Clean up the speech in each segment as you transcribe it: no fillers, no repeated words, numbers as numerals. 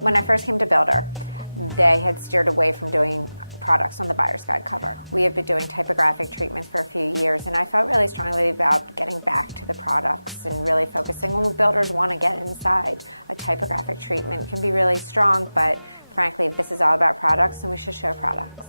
When I first came to Builder, they had steered away from doing products on the buyer's guide cover. We had been doing typographic treatments for a few years, and I felt really strongly about getting back to the products and really focusing on what builders want to get inside. A typographic treatment can be really strong, but frankly, if this is all about products, then we should show products.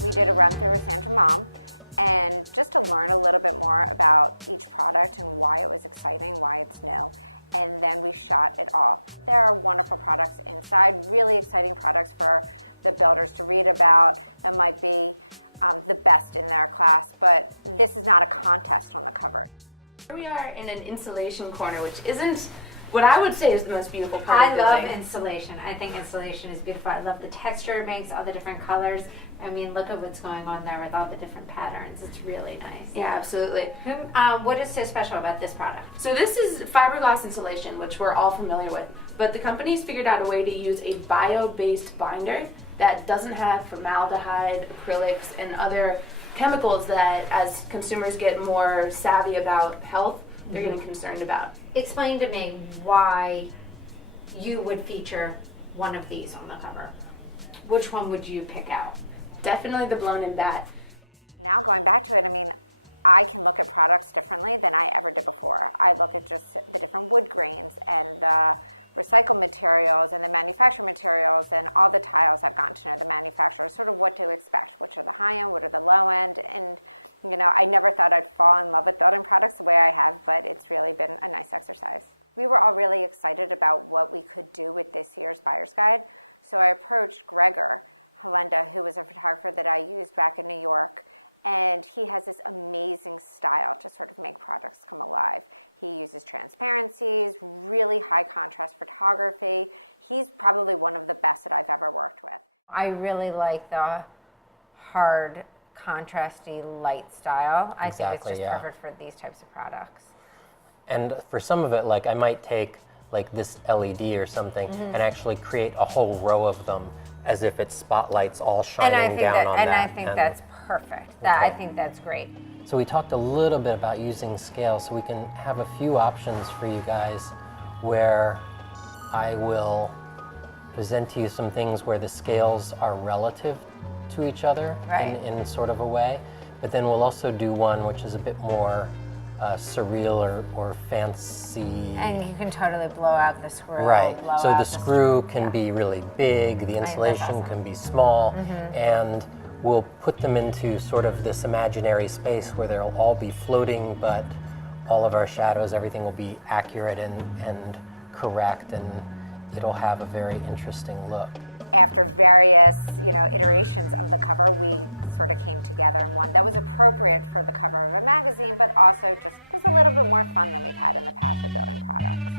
We did a run through with Sandra Malm, and just to learn a little bit more about each product and why it was exciting, why it's new, and then we shot it all. There are wonderful products inside, really exciting products for the builders to read about that might be the best in their class, but this is not a contest on the cover. Here we are in an installation corner, which isn't what I would say is the most beautiful part of building. I love installation. I think installation is beautiful. I love the texture it makes, all the different colors. I mean, look at what's going on there with all the different patterns. It's really nice. Yeah, absolutely. What is so special about this product? So this is fiberglass insulation, which we're all familiar with, but the company's figured out a way to use a bio-based binder that doesn't have formaldehyde, acrylics, and other chemicals that, as consumers get more savvy about health, they're getting concerned about. Explain to me why you would feature one of these on the cover. Which one would you pick out? Definitely the blown-in bat. Now going back to it, I mean, I can look at products differently than I ever did before. I look at just the different wood grains and the recycled materials and the manufactured materials and all the tiles. I've gotten to know the manufacturers, sort of what to expect, which are the high end, what are the low end, and you know, I never thought I'd fall in love with building products the way I have, but it's really been a nice exercise. We were all really excited about what we could do with this year's buyer's guide, so I approached Gregor Halenda, who was a photographer that I used back in New York, and he has this amazing style to sort of make products come alive. He uses transparencies, really high contrast photography. He's probably one of the best that I've ever worked with. I really like the hard, contrasty light style. I think it's just perfect for these types of products. And for some of it, like I might take like this LED or something and actually create a whole row of them as if it's spotlights all shining down on that. And I think that's perfect. I think that's great. So we talked a little bit about using scale, so we can have a few options for you guys where I will present to you some things where the scales are relative to each other in sort of a way, but then we'll also do one which is a bit more surreal or fancy. And you can totally blow out the screw. Right, so the screw can be really big, the insulation can be small, and we'll put them into sort of this imaginary space where they'll all be floating, but all of our shadows, everything will be accurate and correct, and it'll have a very interesting look. After various, iterations of the cover, we sort of came together in one that was appropriate for the cover of a magazine, but also just was a little bit more fun than we've had in the past with building products.